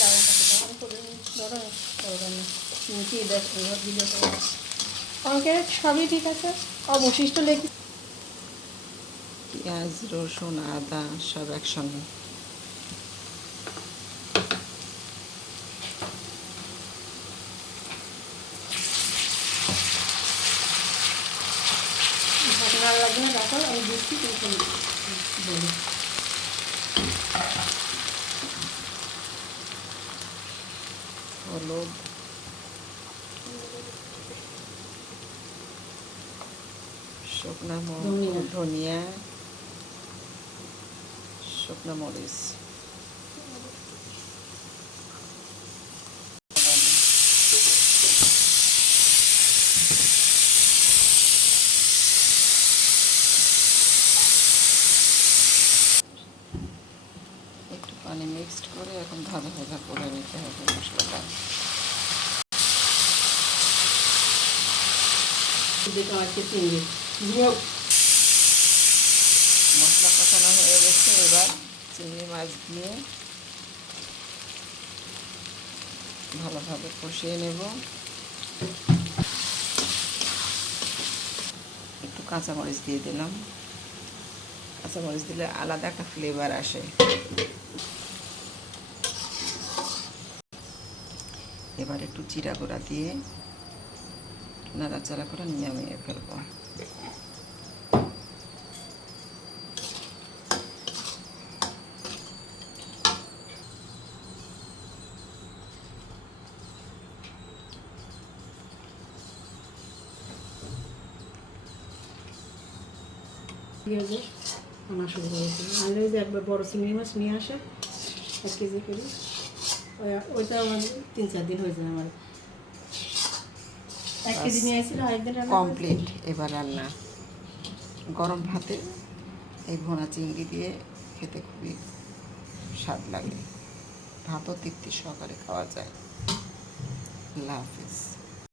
দারুণ কাছে দারুণ করে ধরো করবেন না নিচেই দেখ ভিডিও করে অঙ্কের সবই ঠিক আছে অবশিষ্ট লেখি পেঁয়াজ রসুন আদা সব একসঙ্গে ঢাকনা লাগবে না রাখো আমি দিচ্ছি কিন্তু বলি হলুদ শুকনা ধনিয়া শুকনো মরিচ একটু পানি মিক্সড করে এখন ভাজা ভাজা করে নিতে হবে মশলাটা মশলা কষানো হয়ে গেছে এবার চিংড়ি মাছ দিয়ে ভালোভাবে কষিয়ে নেব একটু কাঁচামরিচ দিয়ে দিলাম কাঁচামরিচ দিলে আলাদা একটা ফ্লেভার আসে এবার একটু জিরা গুঁড়া দিয়ে নাড়াচাড়া করে নামিয়ে ফেলবো আনা শুরু করেছি আনলে যে একবার বড় চিংড়ি মাছ নিয়ে আসে 1 কেজি করে ওইটা আমার 3-4 দিন হয়ে যায় আমার 1 কেজি নিয়ে আসছিল আরেকদিন কমপ্লিট এবার রান্না গরম ভাতে এই ভুনা চিংড়ি দিয়ে খেতে খুবই স্বাদ লাগে ভাতও তৃপ্তি সহকারে খাওয়া যায় আল্লাহ হাফিজ